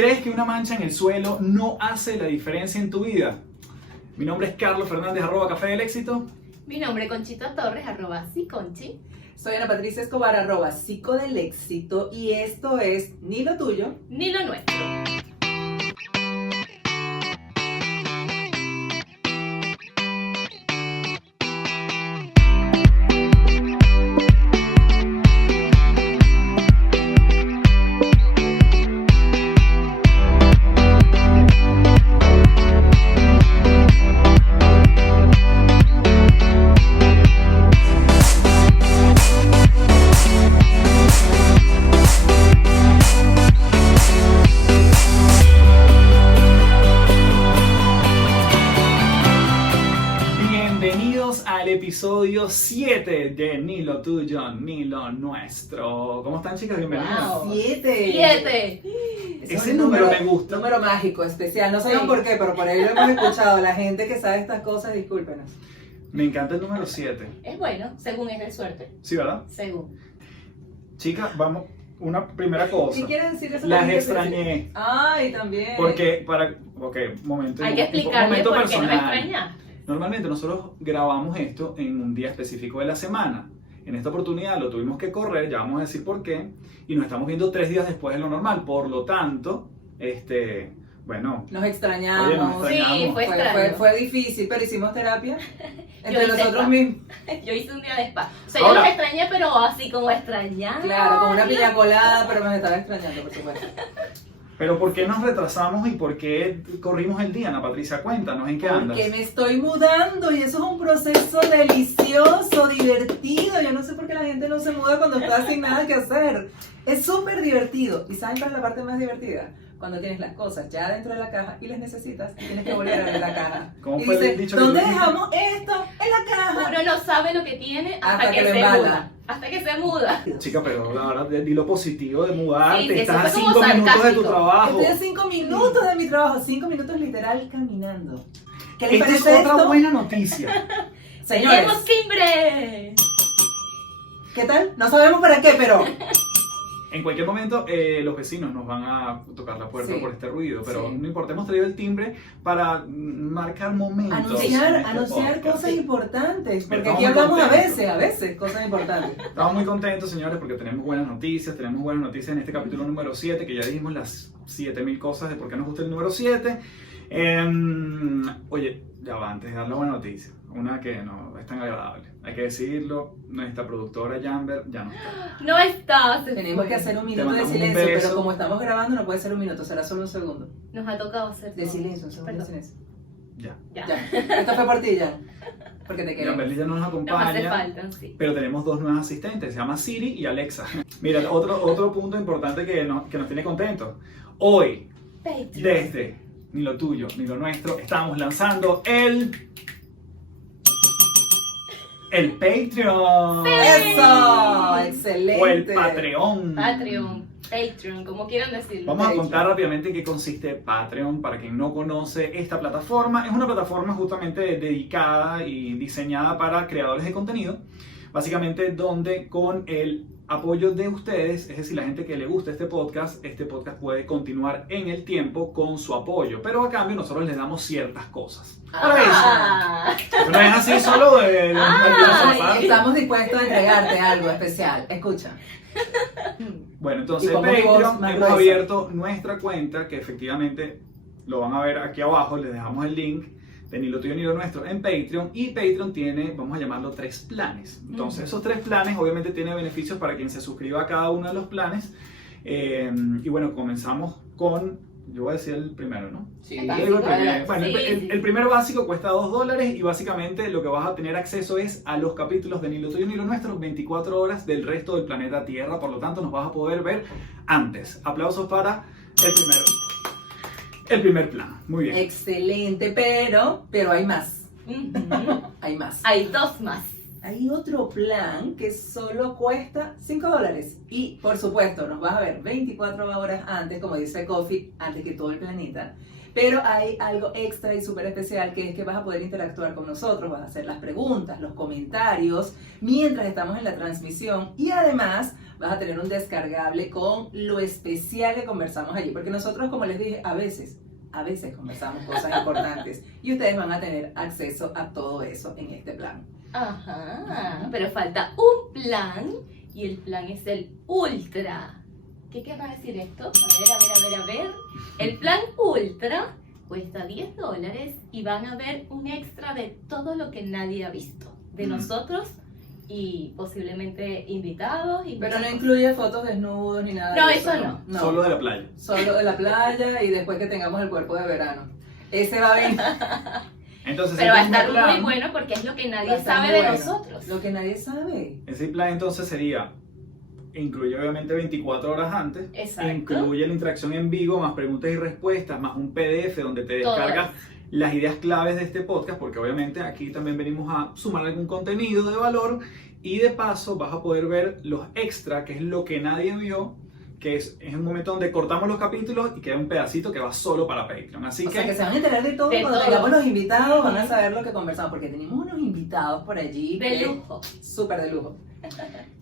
¿Crees que una mancha en el suelo no hace la diferencia en tu vida? Mi nombre es Carlos Fernández, @Café del Éxito. Mi nombre es Conchita Torres, @Siconchi. Soy Ana Patricia Escobar, @Psico del Éxito, y esto es Ni lo tuyo, Ni lo nuestro. Episodio 7 de Ni lo tuyo, ni lo nuestro. ¿Cómo están, chicas? Bienvenidas. Wow. 7. 7. Ese número me gusta. Número mágico, especial. No saben por qué, pero por ahí lo hemos escuchado. La gente que sabe estas cosas, discúlpenos. Me encanta el número 7. Es bueno, según es de suerte. Sí, ¿verdad? Según. Chicas, vamos, una primera cosa. ¿Qué quiere decir eso? Las extrañé. Ay, también. Porque, momento. Hay que explicarle momento por qué nos personal. extraña. Normalmente nosotros grabamos esto en un día específico de la semana. En esta oportunidad lo tuvimos que correr, ya vamos a decir por qué, y nos estamos viendo 3 días después de lo normal. Por lo tanto, bueno, Nos extrañamos. Oye, nos extrañamos. Sí, fue extraño. Fue difícil, pero hicimos terapia entre hice nosotros spa. mismos. Yo hice un día de spa. O sea, Ahora- yo los extrañé, pero así como extrañar. Claro, con una piña colada, pero nos estaba extrañando, por supuesto. pero ¿por qué nos retrasamos y por qué corrimos el día, Ana Patricia? Cuéntanos, ¿en qué andas? Porque me estoy mudando y eso es un proceso delicioso, divertido. Yo no sé por qué la gente no se muda cuando está sin nada que hacer. Es súper divertido. ¿Y saben cuál es la parte más divertida? Cuando tienes las cosas ya dentro de la caja y las necesitas y tienes que volver a ver la caja. ¿Cómo Y fue el dices, dicho que ¿dónde tú dijiste? dejamos esto? En la caja. Uno no sabe lo que tiene hasta, Hasta que que lo se embala. muda. Hasta que se muda. Chica, pero la verdad, di lo positivo de mudarte. Sí, eso Estás a fue como 5 minutos de tu sarcástico. trabajo. Estoy a 5 minutos de mi trabajo, 5 minutos literal caminando. ¿Qué les Esta es parece otra esto? buena noticia. Señores, ¡Tenemos timbre! ¿qué tal? No sabemos para qué, pero... En cualquier momento los vecinos nos van a tocar la puerta Sí. por este ruido, pero Sí. no importa, hemos traído el timbre para marcar momentos. Anunciar en este podcast. cosas importantes, porque Estamos aquí muy hablamos contentos. a veces cosas importantes. Estamos muy contentos, señores, porque tenemos buenas noticias en este capítulo número 7, que ya dijimos las 7000 cosas de por qué nos gusta el número 7. Oye, ya va, antes de dar la buena noticia, una que no es tan agradable, hay que decirlo, nuestra productora Jamber ya no está. No estás. Tenemos que hacer un minuto de mandamos un silencio, beso. pero como estamos grabando no puede ser un minuto, será solo un segundo. Nos ha tocado hacer De todo. silencio, un segundo de Perdón. silencio. Ya. Ya. Esto fue por ti, ya. Porque te queremos. Jamber ya no nos Nos hace acompaña. falta, sí. Pero tenemos 2 nuevas asistentes, se llama Siri y Alexa. Mira, otro punto importante que nos tiene contentos. Hoy, Patreon. desde Ni lo tuyo, ni lo nuestro, estamos lanzando el Patreon. ¡Eso! ¡Excelente! O el Patreon. Patreon, como quieran decirlo. Vamos a Patreon. contar rápidamente qué consiste Patreon para quien no conoce esta plataforma. Es una plataforma justamente dedicada y diseñada para creadores de contenido. Básicamente donde con el apoyo de ustedes, es decir, la gente que le gusta este podcast puede continuar en el tiempo con su apoyo. Pero a cambio nosotros les damos ciertas cosas. Para Ah. eso no es así solo de Ay. Estamos dispuestos a entregarte algo especial. Escucha. Bueno, entonces Y como mi voz Patreon, más hemos gruesa. abierto nuestra cuenta, que efectivamente lo van a ver aquí abajo, les dejamos el link de Ni lo tuyo ni lo nuestro en Patreon, y Patreon tiene, vamos a llamarlo, 3 planes. Entonces esos 3 planes obviamente tienen beneficios para quien se suscriba a cada uno de los planes. Y bueno, comenzamos con, yo voy a decir el primero, ¿no? Sí. Yo digo el primero. Sí, Bueno, sí. el primero básico cuesta $2 y básicamente lo que vas a tener acceso es a los capítulos de Ni lo tuyo ni lo nuestro 24 horas del resto del planeta Tierra, por lo tanto nos vas a poder ver antes. Aplausos para el primer plan. Muy bien. Excelente, pero hay más. Ujú. Hay más. Hay 2 más. Hay otro plan que solo cuesta $5. Y por supuesto, nos vas a ver 24 horas antes, como dice Coffee, antes que todo el planeta. Pero hay algo extra y súper especial, que es que vas a poder interactuar con nosotros, vas a hacer las preguntas, los comentarios, mientras estamos en la transmisión. Y además vas a tener un descargable con lo especial que conversamos allí, porque nosotros, como les dije, a veces conversamos cosas importantes y ustedes van a tener acceso a todo eso en este plan. Ajá, pero falta un plan y el plan es el Ultra. ¿Qué querrá decir esto? A ver. El plan Ultra cuesta $10 y van a ver un extra de todo lo que nadie ha visto. De nosotros y posiblemente invitados. Pero no incluye fotos desnudos ni nada No, de eso no. Solo de la playa. Solo de la playa y después que tengamos el cuerpo de verano. Ese va a venir. Entonces, Pero va a ese estar plan- muy bueno porque es lo que Va a nadie estar sabe muy de bueno. nosotros. Lo que nadie sabe. Ese plan entonces sería, incluye obviamente 24 horas antes, Exacto. incluye la interacción en vivo, más preguntas y respuestas, más un PDF donde te Todo descargas las ideas claves de este podcast, porque obviamente aquí también venimos a sumar algún contenido de valor y de paso vas a poder ver los extra, que es lo que nadie vio, que es un momento donde cortamos los capítulos y queda un pedacito que va solo para Patreon. Así O que, sea, que se van a enterar de todo. De Cuando todo. tengamos los invitados van a saber lo que conversamos, porque tenemos unos invitados por allí. De que- lujo. Súper de lujo.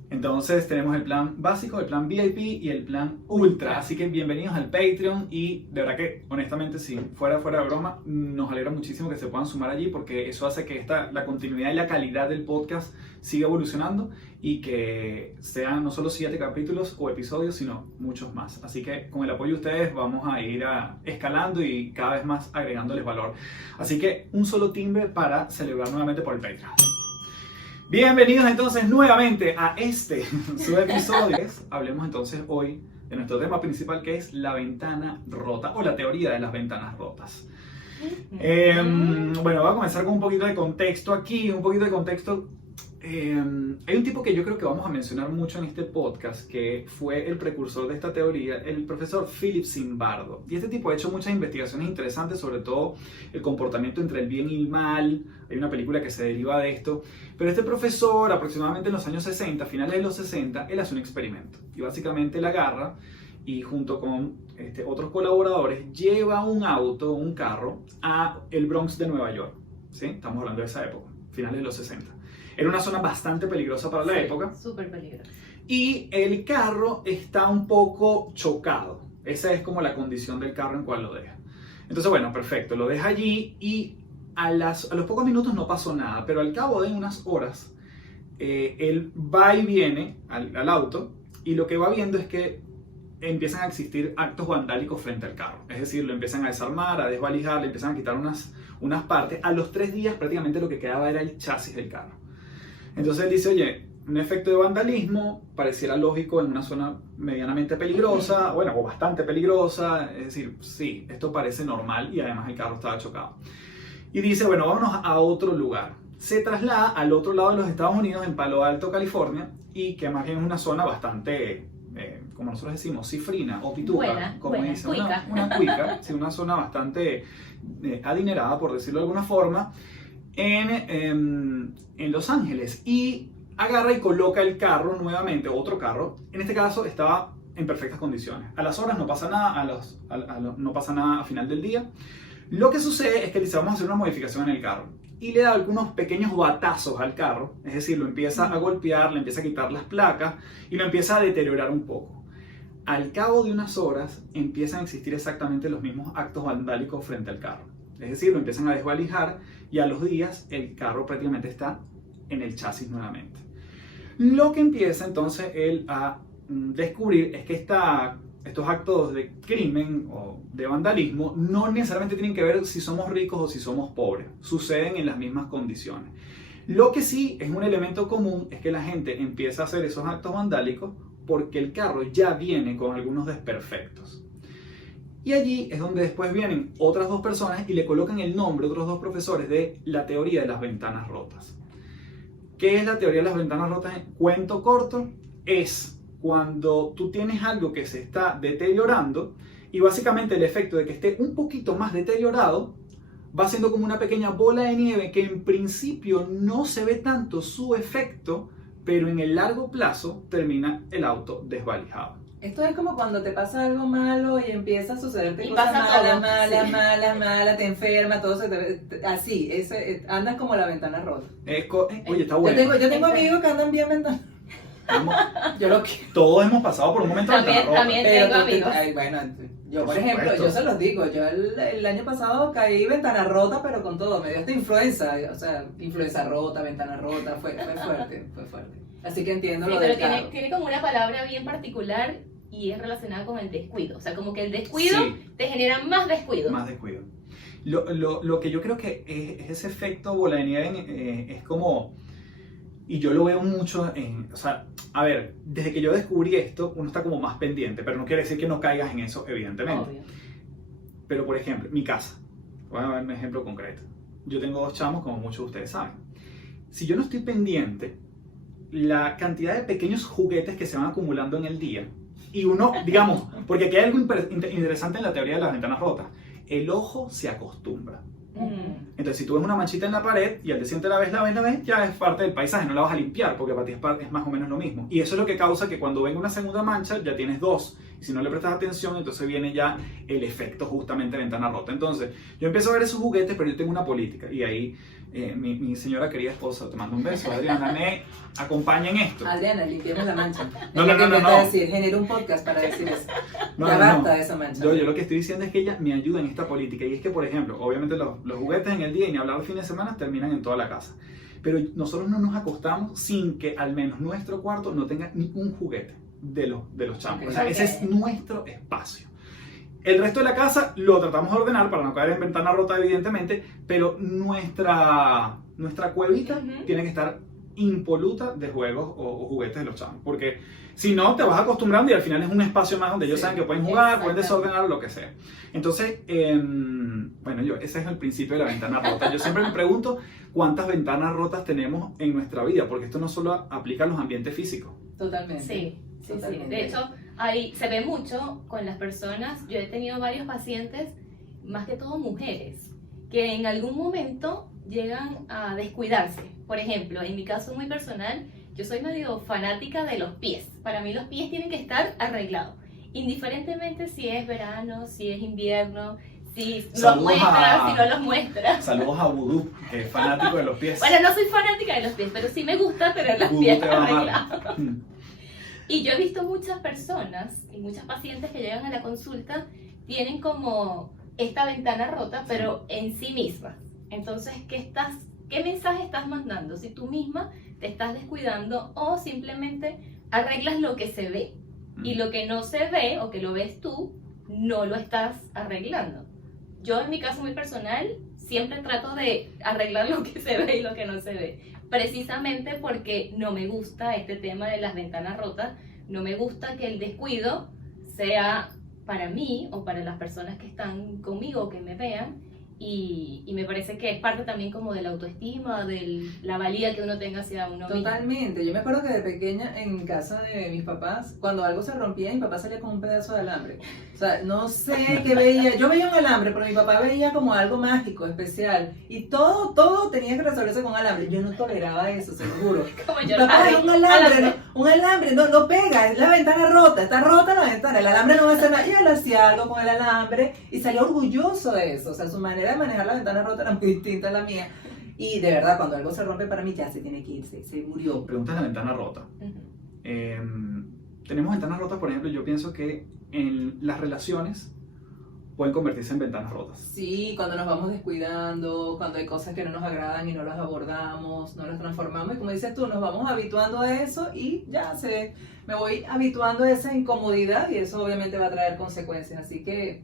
entonces tenemos el plan básico, el plan VIP y el plan Ultra. Así que bienvenidos al Patreon y de verdad que honestamente si fuera de broma nos alegra muchísimo que se puedan sumar allí porque eso hace que la continuidad y la calidad del podcast siga evolucionando y que sean no solo 7 capítulos o episodios sino muchos más. Así que con el apoyo de ustedes vamos a ir escalando y cada vez más agregándoles valor. Así que un solo timbre para celebrar nuevamente por el Patreon. Bienvenidos entonces nuevamente a su episodio. Hablemos entonces hoy de nuestro tema principal que es la ventana rota o la teoría de las ventanas rotas. Bueno, voy a comenzar con un poquito de contexto aquí, hay un tipo que yo creo que vamos a mencionar mucho en este podcast que fue el precursor de esta teoría, el profesor Philip Zimbardo. Y este tipo ha hecho muchas investigaciones interesantes, sobre todo el comportamiento entre el bien y el mal. Hay una película que se deriva de esto. Pero este profesor, aproximadamente en los años 60, finales de los 60, él hace un experimento. Y básicamente él agarra y junto con otros colaboradores lleva un carro a el Bronx de Nueva York. ¿Sí? Estamos hablando de esa época, finales de los 60. Era una zona bastante peligrosa para la época. Súper peligroso. Y el carro está un poco chocado. Esa es como la condición del carro en cual lo deja. Entonces, bueno, perfecto. Lo deja allí y a los pocos minutos no pasó nada. Pero al cabo de unas horas, él va y viene al auto y lo que va viendo es que empiezan a existir actos vandálicos frente al carro. Es decir, lo empiezan a desarmar, a desvalijar, le empiezan a quitar unas partes. A los 3 días prácticamente lo que quedaba era el chasis del carro. Entonces él dice, oye, un efecto de vandalismo pareciera lógico en una zona medianamente peligrosa, bueno, o bastante peligrosa, es decir, sí, esto parece normal y además el carro estaba chocado. Y dice, bueno, vámonos a otro lugar. Se traslada al otro lado de los Estados Unidos, en Palo Alto, California, y que más bien es una zona bastante, como nosotros decimos, cifrina o pituca, Buena, como buena, dicen, cuica. una cuica, sí, una zona bastante adinerada, por decirlo de alguna forma, en Los Ángeles, y agarra y coloca el carro nuevamente, otro carro, en este caso estaba en perfectas condiciones. A las horas no pasa nada, no pasa nada a final del día. Lo que sucede es que dice, vamos a hacer una modificación en el carro. Y le da algunos pequeños batazos al carro, es decir, lo empieza a golpear, le empieza a quitar las placas y lo empieza a deteriorar un poco. Al cabo de unas horas empiezan a existir exactamente los mismos actos vandálicos frente al carro. Es decir, lo empiezan a desvalijar y a los días el carro prácticamente está en el chasis nuevamente. Lo que empieza entonces él a descubrir es que estos actos de crimen o de vandalismo no necesariamente tienen que ver si somos ricos o si somos pobres. Suceden en las mismas condiciones. Lo que sí es un elemento común es que la gente empieza a hacer esos actos vandálicos porque el carro ya viene con algunos desperfectos. Y allí es donde después vienen otras 2 personas y le colocan el nombre, otros 2 profesores, de la teoría de las ventanas rotas. ¿Qué es la teoría de las ventanas rotas? Cuento corto, es cuando tú tienes algo que se está deteriorando y básicamente el efecto de que esté un poquito más deteriorado va siendo como una pequeña bola de nieve que en principio no se ve tanto su efecto, pero en el largo plazo termina el auto desvalijado. Esto es como cuando te pasa algo malo y empieza a sucederte Y cosas pasa malas, todo, malas, sí. malas, te enferma, todo así, andas como la ventana rota. Oye, está bueno. Yo tengo amigos que andan bien ventanas. Yo lo que... Todos hemos pasado por un momento de También, ventana rota. también. Pero Tengo tú te- amigos. ay, bueno, yo Por por ejemplo, supuesto. yo se los digo, yo el año pasado caí ventana rota, pero con todo, me dio esta influenza, o sea, influenza rota, ventana rota, fue fuerte, fue fuerte. Así que entiendo Sí, lo pero del carro. tiene como una palabra bien particular y es relacionada con el descuido. O sea, como que el descuido Sí. te genera más descuido. Más descuido. Lo que yo creo que es ese efecto bola de nieve es como, y yo lo veo mucho o sea, a ver, desde que yo descubrí esto, uno está como más pendiente, pero no quiere decir que no caigas en eso, evidentemente. Obvio. Pero por ejemplo, mi casa, voy a dar un ejemplo concreto. Yo tengo 2 chamos, como muchos de ustedes saben. Si yo no estoy pendiente, la cantidad de pequeños juguetes que se van acumulando en el día, y uno, digamos, porque aquí hay algo interesante en la teoría de las ventanas rotas, el ojo se acostumbra. Mm. Entonces, si tú ves una manchita en la pared y al día siguiente la ves, ya es parte del paisaje, no la vas a limpiar porque para ti es más o menos lo mismo. Y eso es lo que causa que cuando venga una segunda mancha ya tienes 2. Y si no le prestas atención, entonces viene ya el efecto justamente de ventana rota. Entonces, yo empiezo a ver esos juguetes, pero yo tengo una política. Y ahí mi señora querida esposa, te mando un beso, Adriana, me acompaña en esto. Adriana, limpiemos la mancha. No, Es lo no, que no, intenta no. decir, genera un podcast para decir eso. No, Ya no, no. basta de esa mancha. Yo lo que estoy diciendo es que ella me ayuda en esta política. Y es que, por ejemplo, obviamente los juguetes en el día y ni hablar el fin de semana terminan en toda la casa. Pero nosotros no nos acostamos sin que al menos nuestro cuarto no tenga ni un juguete de los chamos. Ok. O sea, ese es nuestro espacio. El resto de la casa lo tratamos de ordenar para no caer en ventana rota, evidentemente, pero nuestra cuevita Ujú. tiene que estar impoluta de juegos o juguetes de los chamos. Porque si no, te vas acostumbrando y al final es un espacio más donde ellos Sí, saben que pueden jugar, pueden exactamente. desordenar o lo que sea. Entonces, bueno, ese es el principio de la ventana rota. Yo siempre me pregunto cuántas ventanas rotas tenemos en nuestra vida, porque esto no solo aplica a los ambientes físicos. Totalmente. Sí, sí, sí. Totalmente. De hecho, ahí se ve mucho con las personas. Yo he tenido varios pacientes, más que todo mujeres, que en algún momento llegan a descuidarse. Por ejemplo, en mi caso muy personal, yo soy medio fanática de los pies. Para mí los pies tienen que estar arreglados. Indiferentemente si es verano, si es invierno, si los Saludos muestras, a- si no los muestras. Saludos a Vudú, que es fanático de los pies. Bueno, no soy fanática de los pies, pero sí me gusta tener los Vudú pies te va a arreglados. amar. Y yo he visto muchas personas y muchas pacientes que llegan a la consulta tienen como esta ventana rota, pero en sí mismas. Entonces, ¿qué mensaje estás mandando? Si tú misma te estás descuidando o simplemente arreglas lo que se ve y lo que no se ve o que lo ves tú, no lo estás arreglando. Yo en mi caso muy personal siempre trato de arreglar lo que se ve y lo que no se ve, precisamente porque no me gusta este tema de las ventanas rotas, no me gusta que el descuido sea para mí o para las personas que están conmigo o que me vean, y me parece que es parte también como de la autoestima, de la valía que uno tenga hacia uno mismo. Totalmente. Yo me acuerdo que de pequeña en casa de mis papás, cuando algo se rompía, mi papá salía con un pedazo de alambre. O sea, no sé qué veía. Yo veía un alambre, pero mi papá veía como algo mágico, especial. Y todo tenía que resolverse con alambre. Yo no toleraba eso, se lo juro. Como Mi yo, papá, ay, es un alambre, alambre. un alambre, no pega, es la ventana rota, está rota la ventana, el alambre no va a hacer nada. Y él hacía algo con el alambre y salía orgulloso de eso. O sea, su manera de manejar la ventana rota era muy distinta a la mía. Y de verdad, cuando algo se rompe para mí, ya se tiene que irse, se murió. Pregunta de la ventana rota. Ujú. Tenemos ventanas rotas, por ejemplo, yo pienso que en las relaciones pueden convertirse en ventanas rotas. Sí, cuando nos vamos descuidando, cuando hay cosas que no nos agradan y no las abordamos, no las transformamos. Y como dices tú, nos vamos habituando a eso y me voy habituando a esa incomodidad y eso obviamente va a traer consecuencias. Así que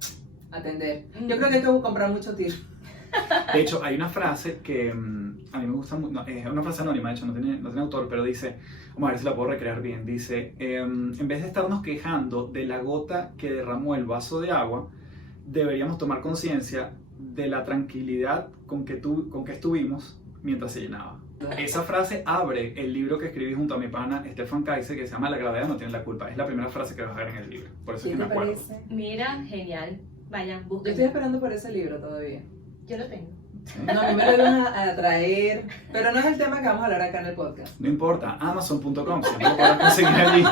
atender. Yo creo que hay que comprar mucho tiro. De hecho, hay una frase que a mí me gusta mucho, es una frase anónima, de hecho, no tiene autor, pero dice, vamos a ver si la puedo recrear bien, dice, en vez de estarnos quejando de la gota que derramó el vaso de agua, deberíamos tomar conciencia de la tranquilidad con que estuvimos mientras se llenaba. Esa frase abre el libro que escribí junto a mi pana Stefan Kaiser, que se llama La gravedad no tiene la culpa. Es la primera frase que vas a ver en el libro, por eso es ¿Qué que te me acuerdo. parece? Mira, genial. Vayan, Yo busquen. estoy esperando por ese libro todavía. Yo lo tengo. No, a mí me lo iban a traer, pero no es el tema que vamos a hablar acá en el podcast. No importa, Amazon.com, siempre lo podrás conseguir allí.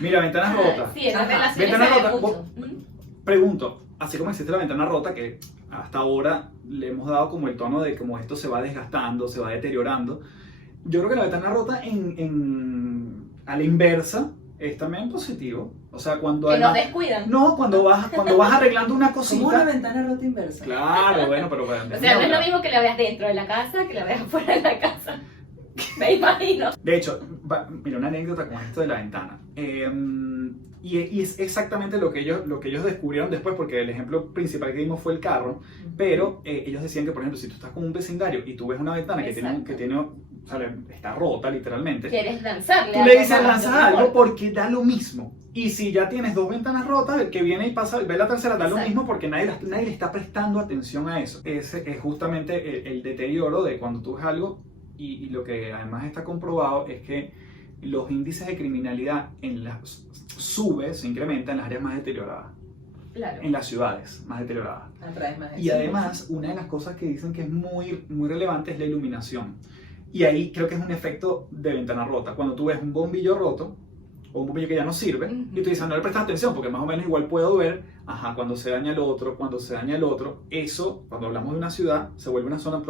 Mira, ventanas rotas. Sí, en las Ajá. relaciones Ventana se ve rota, mucho. Ujú. Pregunto, así como existe la ventana rota, que hasta ahora le hemos dado como el tono de cómo esto se va desgastando, se va deteriorando, yo creo que la ventana rota a la inversa es también positivo. O sea, cuando Que nos además, descuidan. no, cuando vas arreglando una Como una cosita. ventana rota inversa. Claro, bueno, pero para O sea, no es lo mismo que la veas dentro de la casa que la veas fuera de la casa. Me imagino. De hecho, mira, una anécdota con esto de la ventana. Y es exactamente lo que ellos descubrieron después, porque el ejemplo principal que dimos fue el carro, pero ellos decían que, por ejemplo, si tú estás con un vecindario y tú ves una ventana Exacto. que tiene, o sea, está rota literalmente, Quieres lanzarle tú le dices más, lanzas no algo importa. porque da lo mismo. Y si ya tienes 2 ventanas rotas, el que viene y pasa, ve la tercera, da lo Exacto. mismo porque nadie le está prestando atención a eso. Ese es justamente el deterioro de cuando tú ves algo, y lo que además está comprobado es que los índices de criminalidad se incrementa en las áreas más deterioradas, Claro. en las ciudades más deterioradas. Atraes más Y además, una de las cosas que dicen que es muy, muy relevante es la iluminación. Y ahí creo que es un efecto de ventana rota. Cuando tú ves un bombillo roto, o un bombillo que ya no sirve, y tú dices, no le prestas atención, porque más o menos igual puedo ver, cuando se daña el otro, eso, cuando hablamos de una ciudad, se vuelve una zona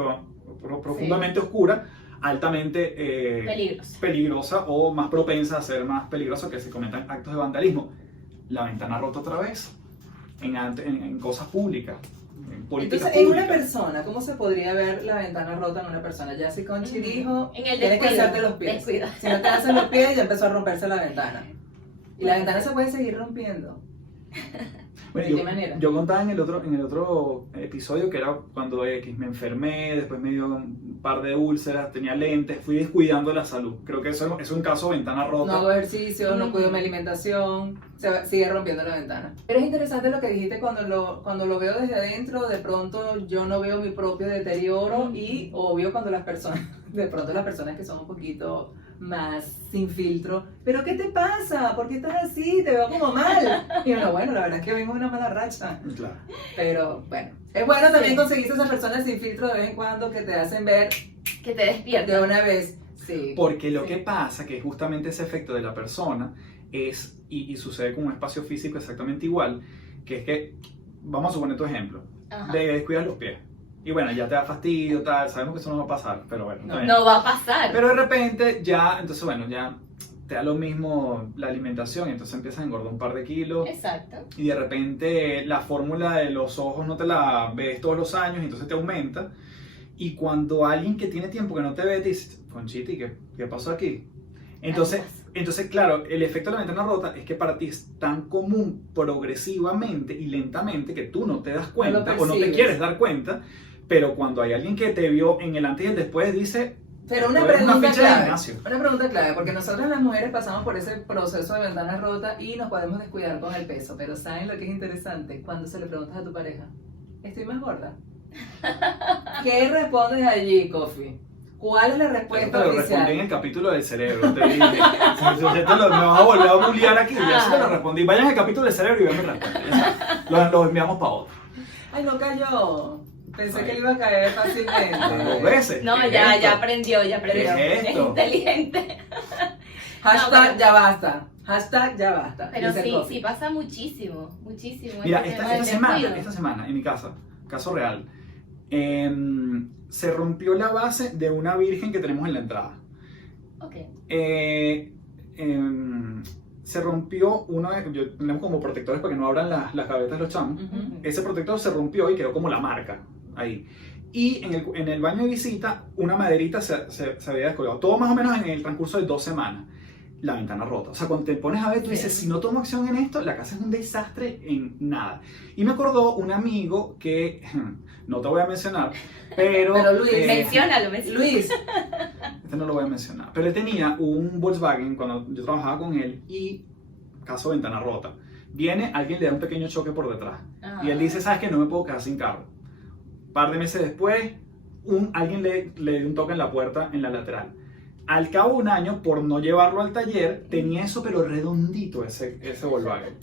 profundamente oscura, altamente peligrosa o más propensa a ser más peligrosa, que se cometan actos de vandalismo. La ventana rota otra vez, en cosas públicas, en políticas Entonces, en una públicas. persona, ¿cómo se podría ver la ventana rota en una persona? Ya si Conchi dijo, En el tienes que descuido, hacerte los pies. descuido. Si no te haces los pies, ya empezó a romperse la ventana. Y la ventana se puede seguir rompiendo. Bueno, ¿De qué manera? yo contaba en el otro episodio que era cuando me enfermé, después me dio un par de úlceras, tenía lentes, fui descuidando la salud. Creo que eso es un caso de ventana rota. No hago ejercicio, no cuido mi alimentación, sigue rompiendo la ventana. Pero es interesante lo que dijiste cuando lo veo desde adentro, de pronto yo no veo mi propio deterioro y obvio cuando de pronto las personas que son un poquito más sin filtro, pero ¿qué te pasa? ¿Por qué estás así? Te veo como mal. Y uno, bueno, la verdad es que vengo de una mala racha. Claro. Pero bueno, es bueno también Sí. conseguirse esas personas sin filtro de vez en cuando que te hacen ver Que te despierta. de una vez. Sí. Porque lo Sí. que pasa, que justamente ese efecto de la persona es, y sucede con un espacio físico exactamente igual, que es que, vamos a suponer tu ejemplo, Ajá. de descuidar los pies. Y bueno, ya te da fastidio, tal, sabemos que eso no va a pasar, pero bueno. está bien. No va a pasar. Pero de repente ya, entonces bueno, ya te da lo mismo la alimentación, entonces empiezas a engordar un par de kilos. Exacto. Y de repente la fórmula de los ojos no te la ves todos los años, entonces te aumenta. Y cuando alguien que tiene tiempo que no te ve te dice, Conchiti, ¿qué pasó aquí? Entonces, claro, el efecto de la ventana rota es que para ti es tan común progresivamente y lentamente que tú no te das cuenta o no te percibes. quieres dar cuenta, pero cuando hay alguien que te vio en el antes y el después dice, Pero una tú eres pregunta ficha de clave. gimnasio. Una pregunta clave, porque nosotras las mujeres pasamos por ese proceso de ventana rota y nos podemos descuidar con el peso. Pero ¿saben lo que es interesante? Cuando se le preguntas a tu pareja, ¿estoy más gorda? ¿Qué respondes allí, Kofi? ¿Cuál es la Eso te respuesta lo respondí en oficial? el capítulo del cerebro. Te dije, me vas a volver a bullear aquí. Ya eso te lo respondí. Vayan al capítulo del cerebro y vean mi respuesta. Lo enviamos para otro. Ay, no cayó. Pensé Ay. que le iba a caer fácilmente. 2 veces. No, ¿Qué es ya esto? aprendió, ya aprendió. ¿Qué es Es esto? inteligente. Hashtag No, ya basta. Hashtag ya basta. Pero dice sí, Kofi. sí pasa muchísimo, muchísimo. Mira, Este esta tema del descuido. semana en mi casa, caso real, se rompió la base de una virgen que tenemos en la entrada. Ok. Se rompió tenemos como protectores para que no abran las gavetas de los chamos. Ujú. Ese protector se rompió y quedó como la marca ahí. Y en el baño de visita, una maderita se había descolgado. Todo más o menos en el transcurso de 2 semanas. La ventana rota. O sea, cuando te pones a ver, tú dices, si no tomo acción en esto, la casa es un desastre en nada. Y me acordó un amigo que, no te voy a mencionar, pero Luis, Menciónalo. Luis, este no lo voy a mencionar, pero él tenía un Volkswagen cuando yo trabajaba con él y caso ventana rota. Viene, alguien le da un pequeño choque por detrás y él dice, ¿sabes qué? No me puedo quedar sin carro. Un par de meses después, alguien le dio un toque en la puerta en la lateral. Al cabo de un año, por no llevarlo al taller, tenía eso pero redondito ese Volkswagen.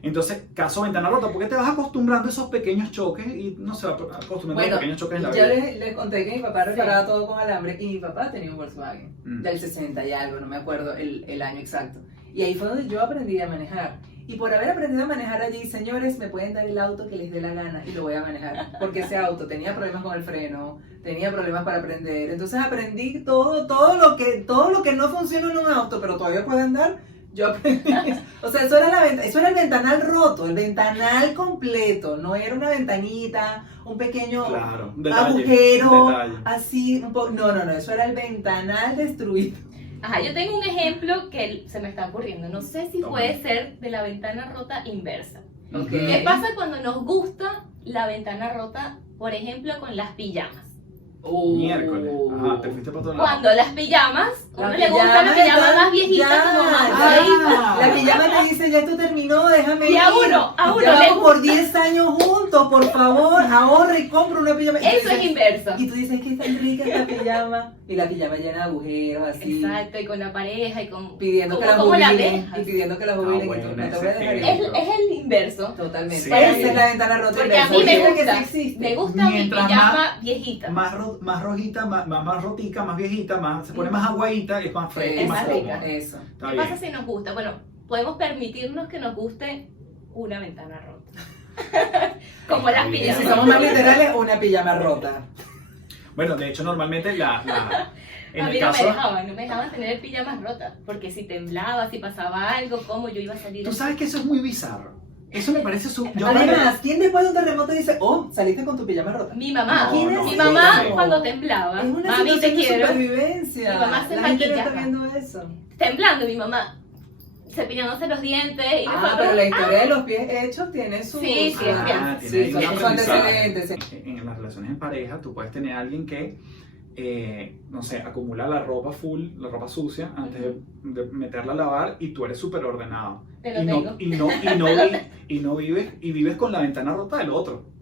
Entonces, caso ventana rota, porque te vas acostumbrando a esos pequeños choques y no se va acostumbrando a los pequeños choques en la yo vida. les conté que mi papá reparaba todo con alambre y mi papá tenía un Volkswagen Mm. del 60 y algo, no me acuerdo el año exacto. Y ahí fue donde yo aprendí a manejar. Y por haber aprendido a manejar allí, señores, me pueden dar el auto que les dé la gana y lo voy a manejar. Porque ese auto tenía problemas con el freno, tenía problemas para aprender. Entonces aprendí todo lo que no funciona en un auto, pero todavía puede andar. Yo aprendí. O sea, eso era el ventanal roto, el ventanal completo. No era una ventanita, un pequeño Claro, agujero, detalle. así, un poco. No, eso era el ventanal destruido. Ajá, yo tengo un ejemplo que se me está ocurriendo. No sé si Toma. puede ser de la ventana rota inversa. Ok. ¿Qué pasa cuando nos gusta la ventana rota, por ejemplo, con las pijamas? Miércoles. Ajá, te fuiste para otro lado. Cuando las pijamas, a uno La le gusta la pijama pijama ya- más viejita, ya, como más ya. feíta. La pijama te dice, ya esto terminó, déjame Y a ir. uno Ya le vamos por gusta. 10 años juntos, por favor, ahorra y compra una pijama. Y tú Eso es dices- inverso. Y tú dices que es tan rica esta pijama. Y la pijama llena de agujeros, así. Exacto, y con la pareja y con... Pidiendo que la ¿Cómo la jubilen. dejas? Y pidiendo que la jubilen. y tú, bueno, no te ese voy a dejar ir. Es el inverso. Totalmente. Sí. Esa es la ventana rota. Porque a inversa. mí me Fíjate que gusta, sí existe. me gusta mi Mientras pijama viejita. Más rojita, más rotica, más viejita, se pone más aguadita, es más fresca y Es más más rica. cómoda. Eso. Está ¿Qué bien. pasa si nos gusta? Bueno, podemos permitirnos que nos guste una ventana rota. Como las Está bien. Y pijamas. si somos más literales, una pijama rota. Bueno, de hecho, normalmente en A el mí caso... no me dejaban tener pijamas rotas, porque si temblaba, si pasaba algo, ¿cómo yo iba a salir? Tú sabes que eso es muy bizarro. Eso me parece su... yo- Además, ¿quién después de un terremoto dice, oh, saliste con tu pijama rota? Mi mamá, No, no, mi no, mamá no. cuando temblaba, Es una mami te situación de quiero, supervivencia. Mi mamá se La gente no maquillaba. está viendo eso. temblando mi mamá, cepillándose los dientes y nosotros, Pero la historia de los pies hechos tiene su... Sí, sí, es Ah, bien. tiene Sí, ahí son un sus aprendizaje. antecedentes. Sí. En las relaciones en pareja, tú puedes tener a alguien que, no sé, acumula la ropa full, la ropa sucia, antes de meterla a lavar y tú eres súper ordenado. te lo Y tengo. no vives con la ventana rota del otro.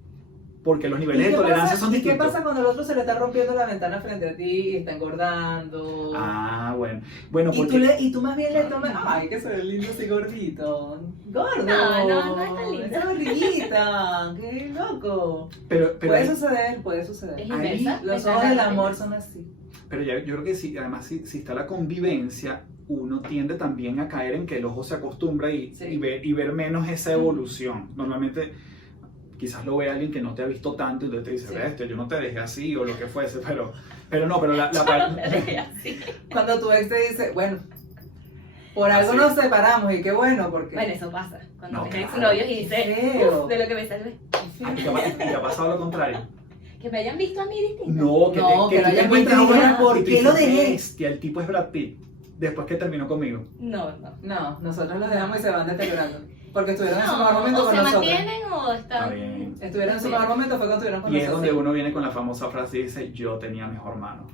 Porque los niveles ¿Y de qué tolerancia pasa- son ¿Y qué distintos. pasa cuando el otro se le está rompiendo la ventana frente a ti y está engordando? Ah, bueno. Bueno, Y porque... tú más bien le tomas, ay, que se ve lindo ese gordito. Gordo. No es tan lindo. Esa barriguita, qué loco. Pero Puede suceder. Es Ahí inversa. Los ventana ojos del rota. amor son así. Pero yo creo que sí, además si está la convivencia, uno tiende también a caer en que el ojo se acostumbra Sí. y ver menos esa evolución. Normalmente quizás lo ve alguien que no te ha visto tanto y entonces te dice, Sí. "Bestia, yo no te dejé así o lo que fuese, pero la Así. Cuando tu ex te dice, bueno, por algo Así. nos separamos y qué bueno, porque... Bueno, eso pasa. Cuando No, tienes claro. novios y dices, Feo. "Uf, de lo que me salvé. ¿A ti te ha pasado lo contrario? Que me hayan visto a mí distinta. No, No, que tú lo te hayan encuentras visto y digan, ahora ¿por y tú qué lo dices, dejé? "Bestia, el tipo es Brad Pitt, después que terminó conmigo". No. No, nosotros los dejamos y se van deteriorando. Porque estuvieron en su No, mejor momento o con se nosotros. mantienen o Está están... bien. Estuvieron en su mejor momento fue cuando estuvieron con Y es donde nosotros. uno viene con la famosa frase y dice, yo tenía mejor mano.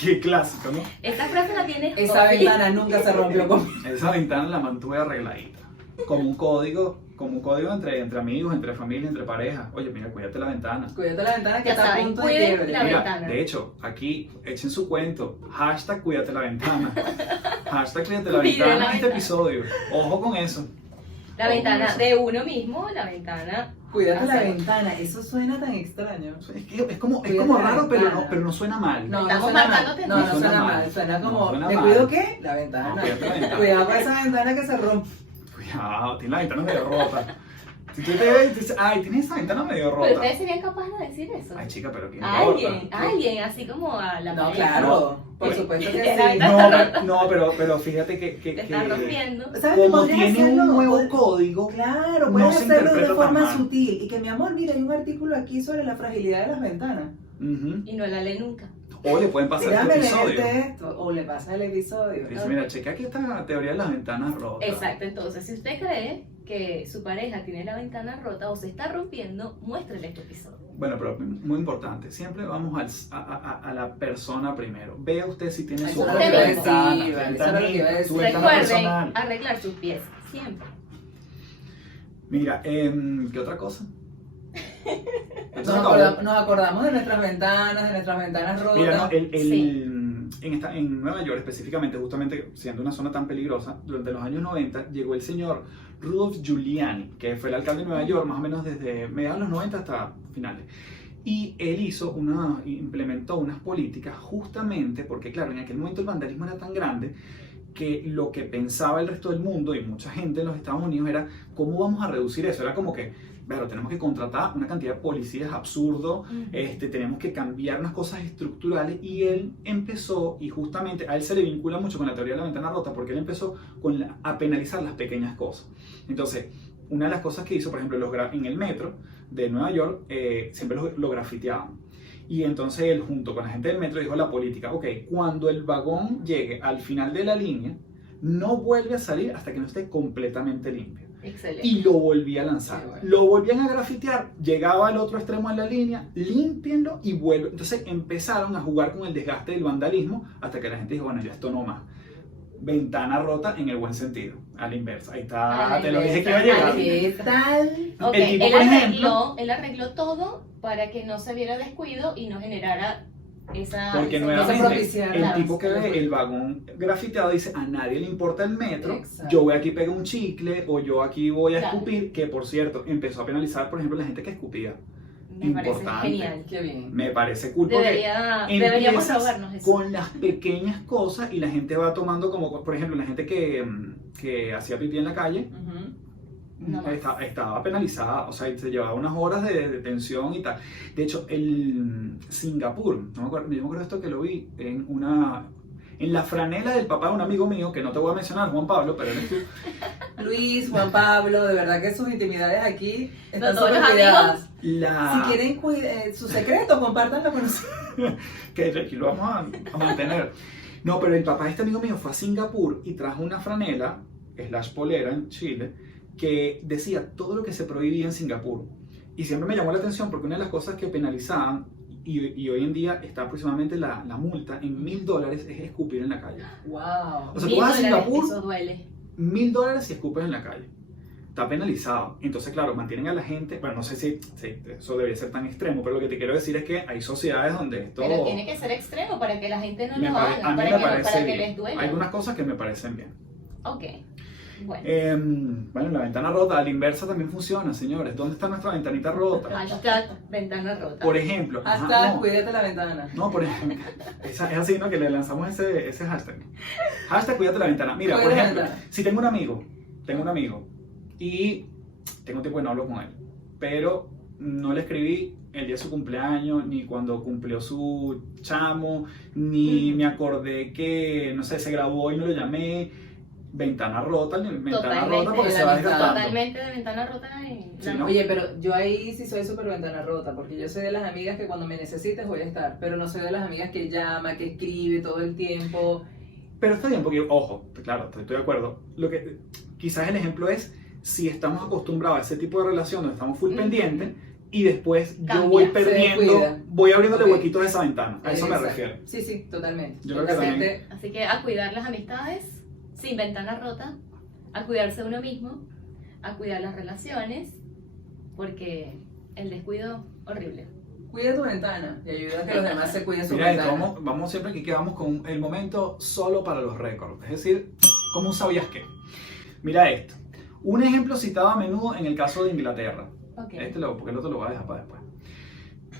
Qué clásico, ¿no? Esta frase la tienes Esa hoy. ventana nunca se rompió conmigo. Esa ventana la mantuve arregladita. Como un código entre amigos, entre familia, entre parejas. Oye, mira, cuídate la ventana. Cuídate la ventana que Ya está a saben, punto de cuiden quiebre. la Mira, ventana. de hecho, aquí echen su cuento. Hashtag cuídate la ventana. Hashtag cuídate la Cuiden ventana la en este ventana. episodio. Ojo con eso. La ventana de uno mismo, la ventana... Cuídate la Hacemos. ventana, eso suena tan extraño. Es como Cuídate la raro, ventana. pero no suena mal. No, no Estamos suena marcando mal. tendencia. No suena mal. Suena como, No suena ¿me mal. cuido qué? La ventana. No, cuídate la ventana. Cuidado con esa ventana que se rompe. Cuidado, tiene la ventana medio rota. Si tú te ves y dices, ay, tienes esa ventana medio Pero rota. ustedes serían capaces de decir eso. Ay, chica, pero ¿quién Alguien, así como a la No, pareja. claro. Por Sí. supuesto La que sí. ventana- No, pero fíjate que Te estás rompiendo. ¿Sabes qué como podrías tiene hacerlo? un nuevo Pod- código, Claro, no puedes se hacerlo de interpreta tan forma mal. sutil. Y que mi amor, mira, hay un artículo aquí sobre la fragilidad de las ventanas. ujú, Y no la lee nunca. o le pueden pasar Déjame este episodio. leerte esto. O le pasa el episodio. Dice, mira, checa aquí esta teoría de las ventanas rotas. Exacto, entonces si usted cree que su pareja tiene la ventana rota o se está rompiendo, muéstrele este episodio. Bueno, pero muy importante, siempre vamos a la persona primero. Vea usted si tiene su Eso es propia lo que iba a ventana, decir, vale, eso es lo que iba a decir. su ventana Recuerden personal. arreglar sus pies, siempre. Mira, ¿qué otra cosa? Nos Esto se acabó. nos acordamos de nuestras ventanas rotas. Mira, no, Sí. en Nueva York específicamente, justamente siendo una zona tan peligrosa, durante los años 90 llegó el señor Rudolph Giuliani, que fue el alcalde de Nueva York más o menos desde mediados de los 90 hasta finales. Y él implementó unas políticas justamente porque, claro, en aquel momento el vandalismo era tan grande que lo que pensaba el resto del mundo y mucha gente en los Estados Unidos era cómo vamos a reducir eso. Era como que, bueno, tenemos que contratar una cantidad de policías absurdo, tenemos que cambiar unas cosas estructurales, y él empezó, y justamente a él se le vincula mucho con la teoría de la ventana rota, porque él empezó a penalizar las pequeñas cosas. Entonces, una de las cosas que hizo, por ejemplo, en el metro de Nueva York, siempre lo grafiteaban. Y entonces él, junto con la gente del metro, dijo a la política, ok, cuando el vagón llegue al final de la línea, no vuelve a salir hasta que no esté completamente limpio. Excelente. Y lo volví a lanzar. Sí, bueno. Lo volvían a grafitear, llegaba al otro extremo de la línea, límpienlo y vuelve. Entonces empezaron a jugar con el desgaste del vandalismo hasta que la gente dijo, bueno, ya esto no más. Ventana rota en el buen sentido, a la inversa. Ahí está, te lo dije que iba a llegar. ¿Qué tal? Ok, El tipo, por ejemplo, él arregló todo para que no se viera descuido y no generara esa... porque esa- nuevamente propiciar el las- tipo que ve el vagón grafiteado dice, a nadie le importa el metro, Exacto. yo voy aquí pego un chicle o yo aquí voy a Claro. escupir, que por cierto empezó a penalizar, por ejemplo, la gente que escupía. Me parece importante. genial. Qué bien. Me parece cool porque Deberíamos empiezas probarnos eso. con las pequeñas cosas y la gente va tomando como, por ejemplo, la gente que hacía pipí en la calle, Ujú. No más. estaba penalizada, o sea, se llevaba unas horas de detención y tal. De hecho, el Singapur, no me acuerdo, yo me acuerdo de esto que lo vi en la franela del papá de un amigo mío, que no te voy a mencionar, Juan Pablo, pero eres tú. Luis, Juan Pablo, de verdad que sus intimidades aquí están todos súper los cuidadas. La... Si quieren su secreto, compártanlo con nosotros. que aquí lo vamos a mantener. No, pero el papá de este amigo mío fue a Singapur y trajo una franela, / polera en Chile, que decía todo lo que se prohibía en Singapur. Y siempre me llamó la atención porque una de las cosas que penalizaban, y hoy en día está aproximadamente la multa en $1.000, es escupir en la calle. Wow. O sea, tú vas a $1,000, Singapur, eso duele. $1.000 si escupes en la calle. Está penalizado. Entonces, claro, mantienen a la gente. Bueno, no sé si eso debería ser tan extremo, pero lo que te quiero decir es que hay sociedades donde esto. Pero tiene que ser extremo para que la gente no me lo pare- haga, a mí para me que, parece para que bien. les duela. Hay algunas cosas que me parecen bien. Ok, bueno. Bueno, la ventana rota, a la inversa también funciona, señores. ¿Dónde está nuestra ventanita rota? Hashtag ventana rota. Por ejemplo. ajá, Hasta no. cuídate la ventana. No, por ejemplo, es así, ¿no? Que le lanzamos ese hashtag. Hashtag cuídate la ventana. Mira, por Cuídate la ejemplo, ventana. si tengo un amigo y tengo tiempo que no hablo con él, pero no le escribí el día de su cumpleaños, ni cuando cumplió su chamo, ni me acordé que, no sé, se graduó y no lo llamé. Ventana rota porque se va desgastando. Totalmente de ventana rota. Sí, ¿no? Oye, pero yo ahí sí soy súper ventana rota, porque yo soy de las amigas que cuando me necesites voy a estar, pero no soy de las amigas que llama, que escribe todo el tiempo. Pero está bien, porque, ojo, claro, estoy de acuerdo. Lo que quizás el ejemplo es si estamos acostumbrados a ese tipo de relación donde estamos full pendientes y después yo Cambia, voy se perdiendo, descuida. voy abriéndole Ok. huequitos a esa ventana. A eso me Exacto. refiero. Sí, sí, totalmente. Yo creo que Totalmente. Así que a cuidar las amistades sin ventana rota, a cuidarse uno mismo, a cuidar las relaciones, porque el descuido horrible. Cuida tu ventana y ayuda a que los demás se cuiden su Mira, ventana. vamos siempre que quedamos con el momento solo para los récords. Es decir, como un sabías qué. Mira esto. Un ejemplo citado a menudo en el caso de Inglaterra. Okay. Porque el otro lo voy a dejar para después.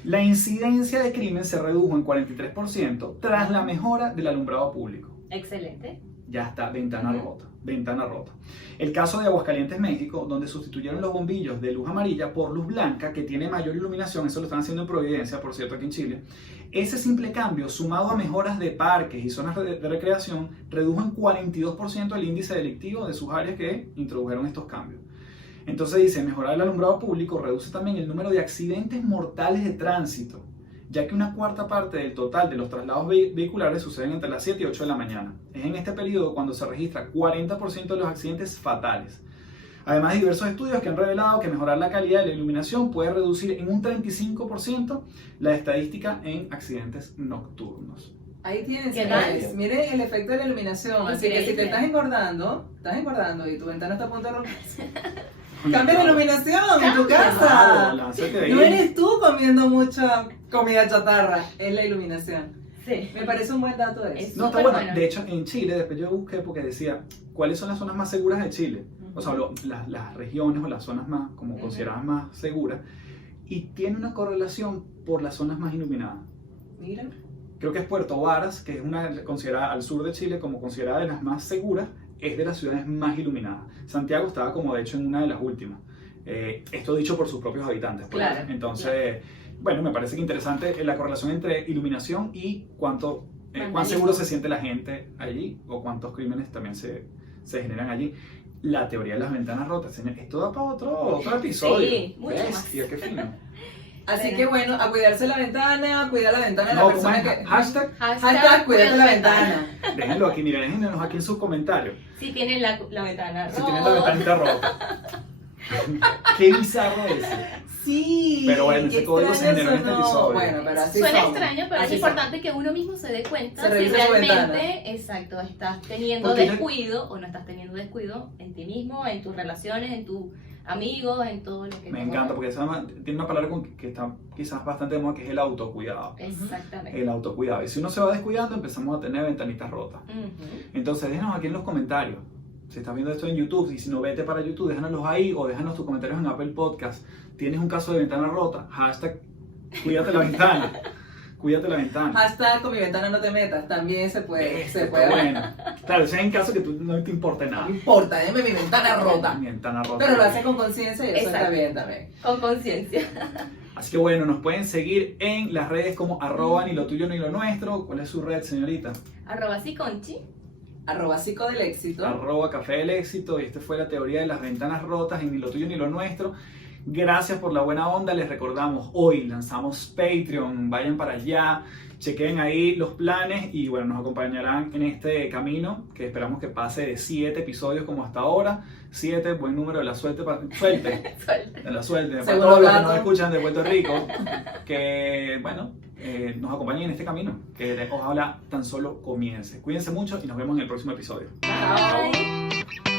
La incidencia de crimen se redujo en 43% tras la mejora del alumbrado público. Excelente. Ya está, ventana Ujú. rota, ventana rota. El caso de Aguascalientes, México, donde sustituyeron los bombillos de luz amarilla por luz blanca, que tiene mayor iluminación, eso lo están haciendo en Providencia, por cierto, aquí en Chile. Ese simple cambio, sumado a mejoras de parques y zonas de recreación, redujo en 42% el índice delictivo de sus áreas que introdujeron estos cambios. Entonces dice, mejorar el alumbrado público reduce también el número de accidentes mortales de tránsito, ya que una cuarta parte del total de los traslados vehiculares suceden entre las 7 y 8 de la mañana. Es en este periodo cuando se registra 40% de los accidentes fatales. Además, hay diversos estudios que han revelado que mejorar la calidad de la iluminación puede reducir en un 35% la estadística en accidentes nocturnos. Ahí tienen, ¿Qué señores. tal? Miren el efecto de la iluminación. Así que si te Increíble. estás engordando y tu ventana está a punto de romperse, cambia la iluminación en tu Claro, casa. lánzate de ahí. No eres tú comiendo mucha comida chatarra, es la iluminación. Sí. Me parece un buen dato eso. Es No, está súper bueno. bueno. De hecho, en Chile, después yo busqué porque decía, ¿cuáles son las zonas más seguras de Chile? O sea, las regiones o las zonas más, como Ujú. consideradas más seguras. Y tiene una correlación por las zonas más iluminadas. Mira. creo que es Puerto Varas, que es una considerada al sur de Chile como considerada de las más seguras, es de las ciudades más iluminadas. Santiago estaba como de hecho en una de las últimas. Esto dicho por sus propios habitantes. Pues. Claro, Entonces, bueno, me parece que interesante la correlación entre iluminación y cuán Vandalismo. seguro se siente la gente allí o cuántos crímenes también se generan allí. La teoría de las ventanas rotas, señor, esto da para otro episodio. Sí, mucho más. Bestia, qué fino. Así que bueno, a cuidarse la ventana, cuidar la ventana de la No, persona ¿cómo es? que... Hashtag, Hashtag cuídate la ventana. déjenlo aquí, miren, déjenos aquí en sus comentarios. Si tienen la ventana Si rota. tienen la ventanita rota. Qué bizarro es. Sí. Pero bueno, ese qué código se extraño generó en este sonó. episodio. Bueno, pero así Suena somos. extraño, pero Así es somos. importante que uno mismo se dé cuenta Se si revisa su ventana. realmente, exacto, estás teniendo Porque descuido o no estás teniendo descuido en ti mismo, en tus relaciones, en tus amigos, en todo lo que Me te encanta rodea. porque tiene una palabra que está quizás bastante de moda, que es el autocuidado. Exactamente. El autocuidado. Y si uno se va descuidando, empezamos a tener ventanitas rotas. Ujú. Entonces, déjanos aquí en los comentarios. Si estás viendo esto en YouTube, y si no, vete para YouTube, déjanoslos ahí o déjanos tus comentarios en Apple Podcast. ¿Tienes un caso de ventana rota? Hashtag cuídate la ventana. Cuídate la ventana. Hashtag con mi ventana no te metas. También se puede. Esto Se está puede. bueno. Claro, ese es en caso que tú no te importe No nada. me importa, déjame mi ventana rota. Mi ventana rota. Pero lo haces con conciencia y eso está Exacto. bien también. Con conciencia. Así que bueno, nos pueden seguir en las redes como @ ni lo tuyo ni lo nuestro. ¿Cuál es su red, señorita? @siconchi. @psico del éxito. @café del éxito. Y esta fue la teoría de las ventanas rotas en ni lo tuyo ni lo nuestro. Gracias por la buena onda. Les recordamos, hoy lanzamos Patreon. Vayan para allá, chequen ahí los planes y bueno, nos acompañarán en este camino que esperamos que pase de 7 episodios como hasta ahora. 7, buen número de la suerte, suerte. De la suerte, para Segundo todos los que plato. nos escuchan de Puerto Rico, que bueno, nos acompañen en este camino, que ojalá tan solo comience. Cuídense mucho y nos vemos en el próximo episodio. Bye.